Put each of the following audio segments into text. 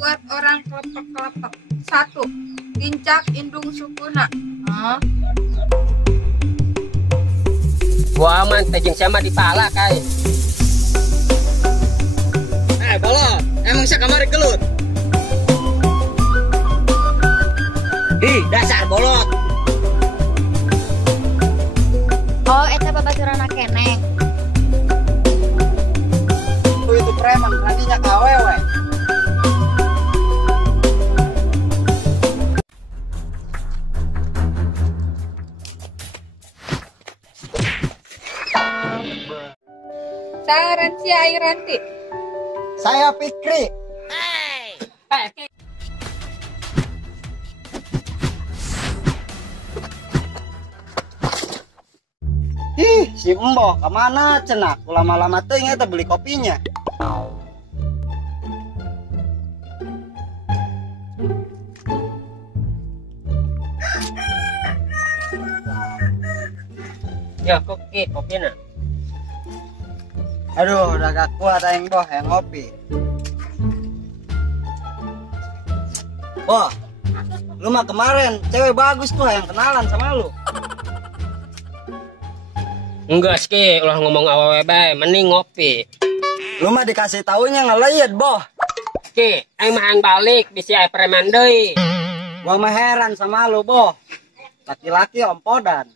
membuat orang kelepek-kelepek. 1. Tincak indung sukuna. Gua aman tejeng sama di pala kai. Bolot, emang saya kamari gelut. Ih, dasar bolot. Oh, eta babaturan keneng. Itu preman, nantinya ke awewe. Saya Ranti Airanti. Saya Fikri. Ih, si Emboh kemana cenak? Lama-lama tuh inget beli kopinya. Ya kopi nah. Aduh, udah gak kuat yang Boh yang ngopi. Boh, lu mah kemarin cewek bagus tuh yang kenalan sama lu. Enggak sih, ulah ngomong awewe bae, mending ngopi. Lu mah dikasih taunya ngelayet, Boh. Ki, aing mah aing balik bisi aya preman deui. Gua mah heran sama lu, Boh. Laki-laki ompodan.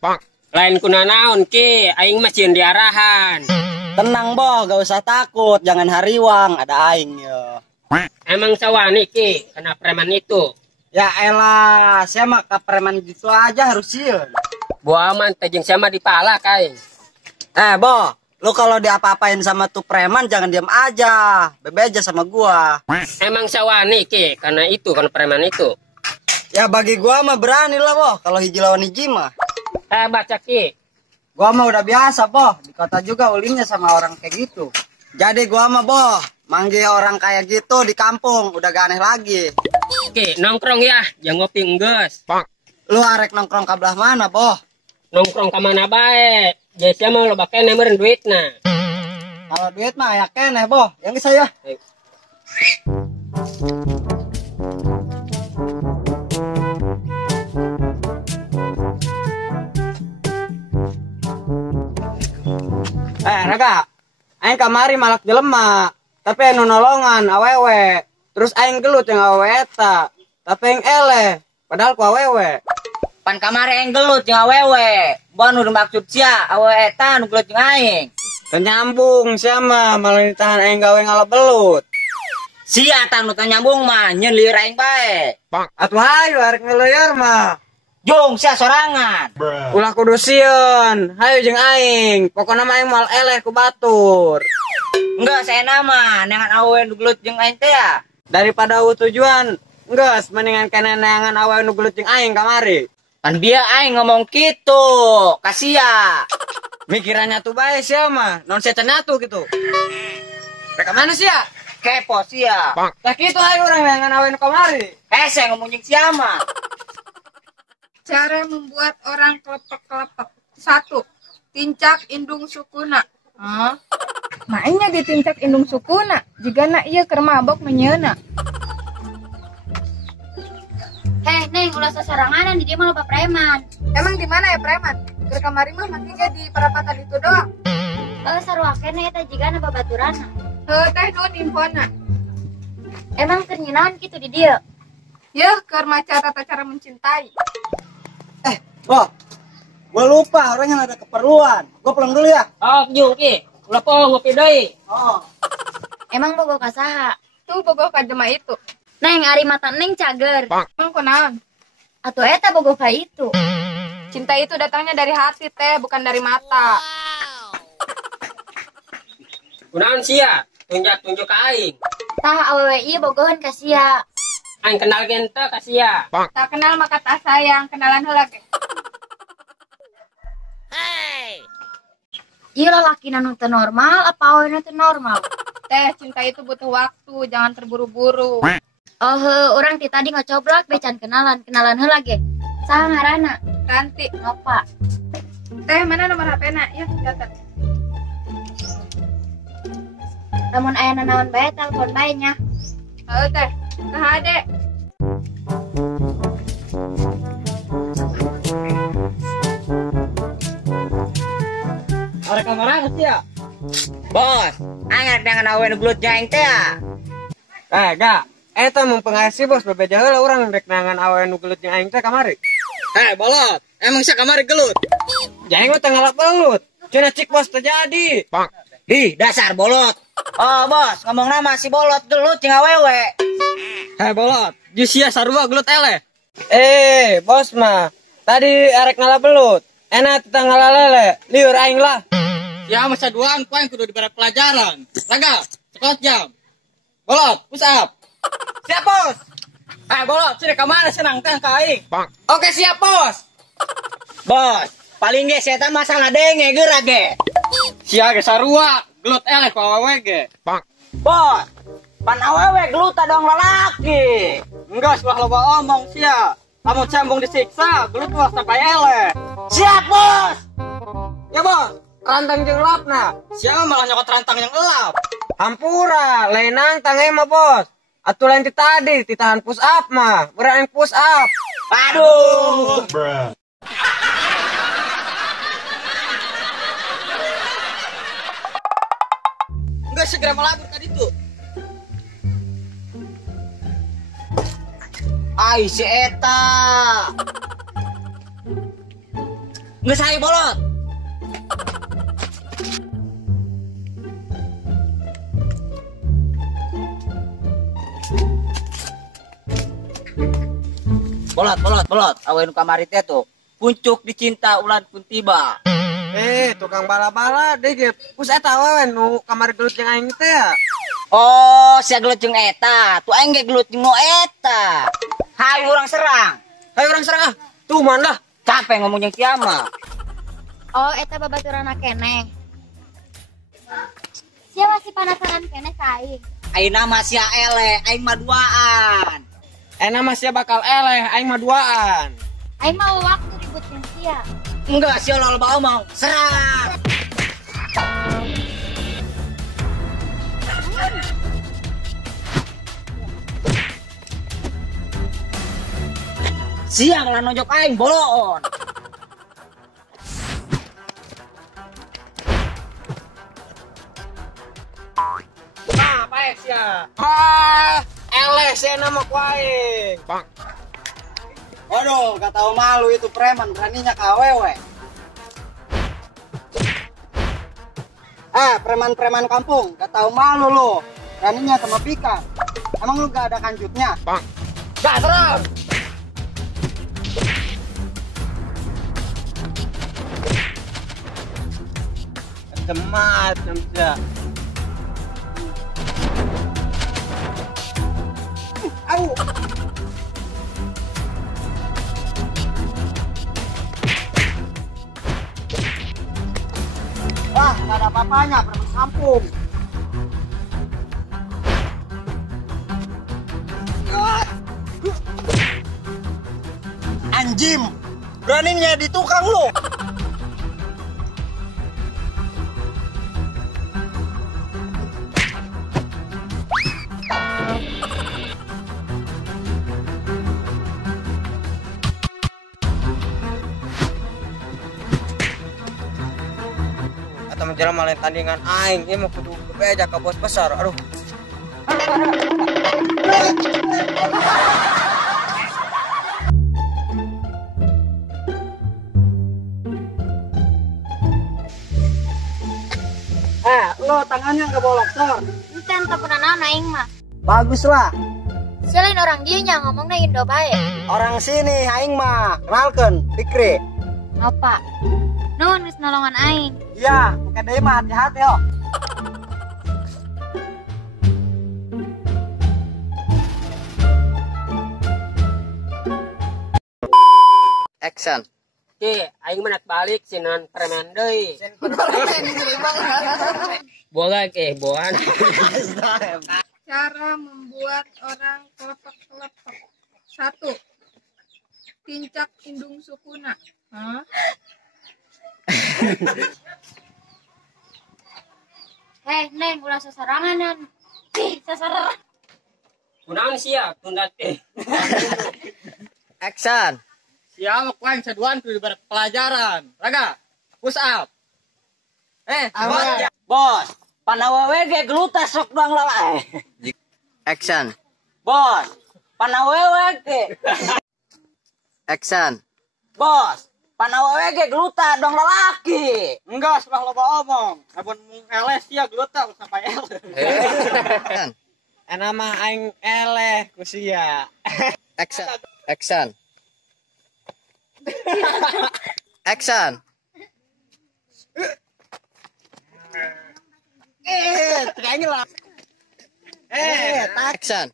Lain kunanaon Ki, aing mah sieun diarahan. Tenang, Boh, gak usah takut, jangan hariwang, ada aing ya. Emang sawani Ki, kena preman itu. Ya elah, saya mah ke preman gitu aja harus sieun. Gua aman tejeng sama di pala kai. Boh, lu kalau diapa-apain sama tuh preman jangan diam aja. Bebe aja sama gua. Emang sawani Ki, karena preman itu. Ya bagi gua mah berani lah, Boh, kalau hiji lawan hiji mah. Baca Ki. Gua mah udah biasa, Boh. Di kota juga ulingnya sama orang kayak gitu. Jadi gua mah, Boh, manggil orang kayak gitu di kampung udah gak aneh lagi. Ki, nongkrong ya, jangan ngopi enggeus. Lu arek nongkrong ke belah mana, Boh? Nongkrong ke mana bae. Jadi mah lo bakal nemerin duitna. Kalau duit mah ya keneh, Boh. Yang saya. Raga, aing kamari malak jelema, tapi anu nolongan awewe. Terus aing gelut yang awewe eta, tapi aing eleh, padahal ku awewe. Pan kamari aing gelut jeung awewe. Bon udah maksud sia awewe eta nu gelut jeung aing. Teu nyambung sia mah malah ditahan aing gawe ngalebelut. Sia tah nu teu nyambung mah nyeun lieur aing bae. Atuh hayu arek ngeleueur mah. Jung sia sorangan. Ulah kudu sieun, hayu jeung aing. Pokona mah aing moal eleh ku batur. Enggak saya nama nengan awewe nu gelut jeung aing teh ya. Daripada tujuan, geus mendingan kene neangan awewe nu gelut jeung aing kamari. Kan dia aing ngomong gitu, kasia. Mikirannya tuh bae sia mah, non setannya tuh gitu. Mereka mana sia? Kepo sia. Tah kitu hayu urang neangan awewe nu kamari. Hese ngomong jeung sia mah. Cara membuat orang kelepek-kelepek. 1. Tincak indung sukuna. Mainnya ditincak indung sukuna. Jika nak iya keur mabok menyeuna. Neng, ulah sasaranganan di dia mah loba preman. Emang di mana ya preman? Keur kamari mah makinya di perapatan itu doang. Sarua keneh eta jigana babaturana. Teh nuhun infona. Emang keur nyinaon kitu di dieu? Yeuh, keur maca tata cara mencintai. Boh, gua lupa orang yang ada keperluan. Gua pulang dulu ya. Oh, Jung Ki, ulah poho ngopi deui. Oh. Emang bogoh ka saha? Tuh bogoh ka jema itu. Neng, ari mata neng cager. Emang kunaon? Atuh eta bogoh ka itu. Cinta itu datangnya dari hati teh, bukan dari mata. Kunaon sia? Tunjuk ka aing. Tah awewe ieu bogohan ka sia. Aing kenal gen teu ka sia. Tak kenal maka tak sayang, kenalan heula ge. Ieu lalaki nu teu normal apa awewe teu normal? Teh, cinta itu butuh waktu, jangan terburu-buru. Oh, urang ti tadi ngocoblak becan kenalan heula ge. Saha ngaranna? Ranti. Nova. Teh, mana nomor HP-na? Ya, catat. Lamun aya nanaon bae telepon bae nya. Teh. Kahade. Ada kamera sih ya? Bos, angat dengan awe nu gelut jeung aing teh ya. Gak. Eta mempengaruhi bos, bebeja heula urang rek nangan awe nu gelut jeung aing teh kamari. Bolot, emang sia kamari gelut? Jaing mah teu ngalap belut. Cenah cik bos terjadi. Ih, dasar bolot. Oh, bos, ngomong nama si bolot gelut jeung awewe. Bolot, jus sia sarua gelut eleh. Bos mah. Tadi arek ngalap belut. Enak teu ngalalele, liur aing lah. Ya masa duaan ku aing kudu diberi pelajaran. Raga, sekot jam. Bolot, push up. Siap, bos. Bolot, sini kamana senang teh ka aing. Oke siap bos. Bos, paling ge saya masalah denge geura ge. Sia ge sarua gelut eleh ku awewe ge. Bos, pan awewe gelut dong lalaki. Enggak setelah loba omong sia. Lamun cembung disiksa, gelut mah sampai eleh. Siap, bos. Ya bos, rantang jeung lapna. Sia malah nyokot rantang yang elap. Hampura, lainang tangai mah bos. Atuh lain ti tadi, titahan push up mah. Beraing push up. Aduh. Enggak segera melabur tadi tuh. Ai si eta. Nggak saya bolot. Bolot. Awe nu kamari teh tuh. Puncuk dicinta ulan pun tiba. Tukang bala-bala deh ge. Pus eta awewe nu kamari gelut jeung aing teh ya. Oh, sia gelut jeung eta. Tu aing ge gelut jeung nu eta. Hai urang serang. Tuh mana? Capek ngomong jeung sia mah. Oh, eta babaturanna keneh. Sia masih penasaran keneh ka aing. Ayeuna mah sia eleh, aing mah duaan. Enak masih bakal eleh, aing mah duaan. Aing mau waktu ribut jeung sia. Enggak, sia loba omong. Serang. Sia malah nonjok aing bolon. Apa ya? Eleh saya nama ku aing. Waduh, gak tahu malu itu preman beraninya ke awewe. Preman-preman kampung, gak tahu malu lo. Beraninya sama Pika. Emang lu gak ada kanjutnya? Gak serem. Cemat, namanya. Wah, gak ada apa-apanya, preman kampung. Anjim, beraninya di tukang lo. Atau menjelang malah tandingan aing, ini mau kudu bebeja ke bos besar. Aduh. Lo tangannya nggak bolok, Sor. Ente ente pernah naon aing mah. Bagus lah. Sia lain orang dieu nya ngomongna Indo bae. Orang sini, aing mah. Kenalkan, Fikri. Apa? Nuhun geus nolongan aing. Iya, bukan deui mah hati-hati yo. Action. Aing menak balik sinan preman deui. Boga boan. Cara membuat orang kelepek-kelepek. 1. Tincak indung sukuna. Neng ulah sasaranganan. Sasaran. Kunaon sia tunda teh. Action. Sia mah kuaing saduan kudu diberi pelajaran. Raga, push up. Bos, panawewe ge geluta sok doang lalai. Action. Bos, panawewe ge. Action. Bos, panawewe ge geluta dong lalaki. Enggak, setelah loba omong. Abon mung eles sia geluta sampai eles. Action. Nama aing eleh kusia. Action. Action. Action. Terangin lah. Action.